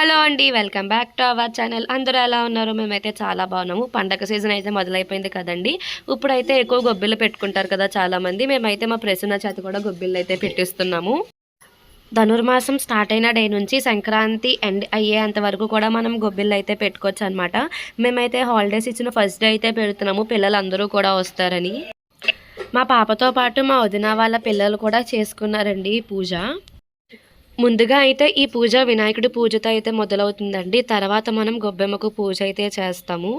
Hello అండి welcome back to our channel. అందరూ ఎలా ఉన్నారు? మేమైతే చాలా బాగున్నాము. పండగ సీజన్ అయితే మొదలైపోయింది కదండి. ఇప్పుడైతే ఎక్కువ గొబ్బిళ్ళు పెట్టుకుంటారు కదా చాలామంది. మేమైతే మా ప్రసన్న చేత కూడా గొబ్బిళ్ళు అయితే పెట్టిస్తున్నాము. ధనుర్మాసం స్టార్ట్ అయిన డే నుంచి సంక్రాంతి ఎండ్ అయ్యేంత వరకు కూడా మనం గొబ్బిళ్ళు అయితే పెట్టుకోవచ్చు అనమాట మేమైతే హాలిడేస్ ఇచ్చిన ఫస్ట్ డే అయితే పెడుతున్నాము. పిల్లలందరూ కూడా వస్తారని. మా పాపతో పాటు మా వదిన వాళ్ళ పిల్లలు కూడా చేసుకున్నారండి పూజ. ముందుగా అయితే ఈ పూజ వినాయకుడి పూజతో అయితే మొదలవుతుందండి. తర్వాత మనం గొబ్బెమ్మకు పూజ అయితే చేస్తాము.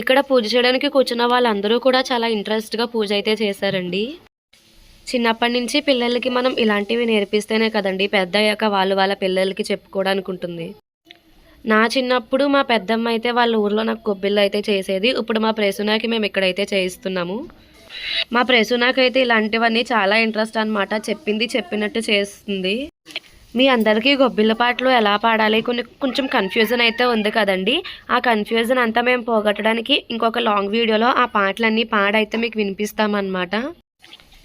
ఇక్కడ పూజ చేయడానికి కూర్చున్న వాళ్ళందరూ కూడా చాలా ఇంట్రెస్ట్గా పూజ అయితే చేశారండి. చిన్నప్పటి నుంచి పిల్లలకి మనం ఇలాంటివి నేర్పిస్తేనే కదండి పెద్ద అయ్యాక వాళ్ళు వాళ్ళ పిల్లలకి చెప్పుకోవడానికి ఉంటుంది. నా చిన్నప్పుడు మా పెద్దమ్మ అయితే వాళ్ళ ఊర్లో నాకు గొబ్బిళ్ళు అయితే చేసేది. ఇప్పుడు మా ప్రేసునాకి మేము ఇక్కడైతే చేయిస్తున్నాము. మా ప్రసూనాకైతే ఇలాంటివన్నీ చాలా ఇంట్రెస్ట్ అనమాట చెప్పింది చెప్పినట్టు చేస్తుంది. మీ అందరికీ గొబ్బిళ్ళ పాటలు ఎలా పాడాలి? కొన్ని కొంచెం కన్ఫ్యూజన్ అయితే ఉంది కదండి. ఆ కన్ఫ్యూజన్ అంతా మేము పోగొట్టడానికి ఇంకొక లాంగ్ వీడియోలో ఆ పాటలన్నీ పాడైతే మీకు వినిపిస్తామన్నమాట.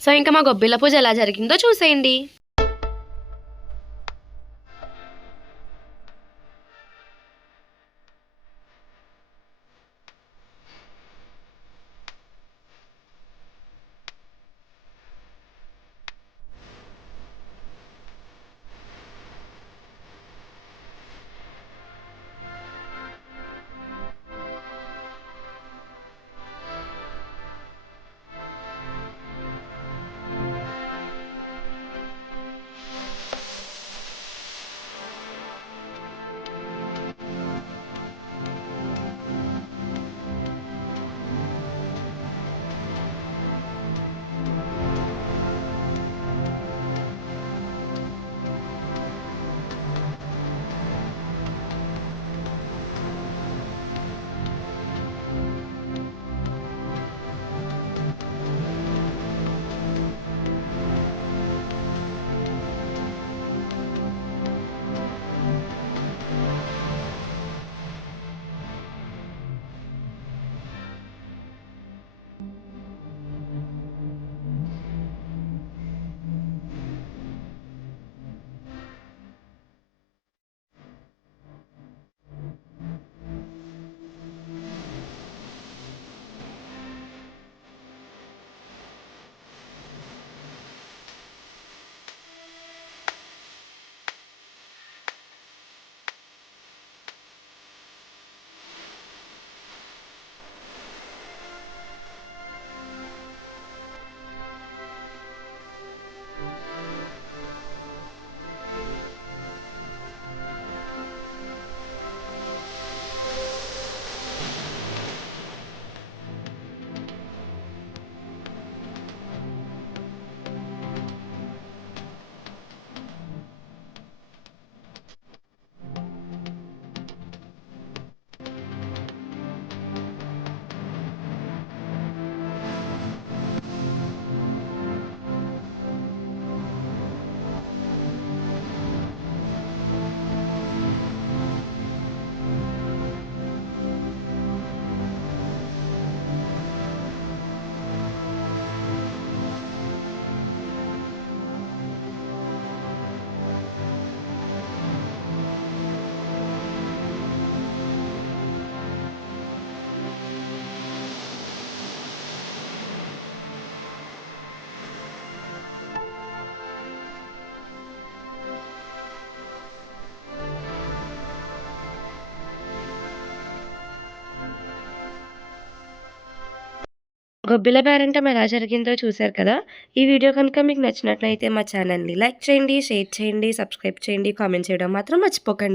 సో ఇంకా మా గొబ్బిళ్ళ పూజ ఎలా జరిగిందో చూసేయండి. గొబ్బిల పేరంటం ఎలా జరిగిందో చూశారు కదా? ఈ వీడియో కనుక మీకు నచ్చినట్లయితే మా ఛానల్ని లైక్ చేయండి షేర్ చేయండి సబ్స్క్రైబ్ చేయండి కామెంట్ చేయడం మాత్రం మర్చిపోకండి.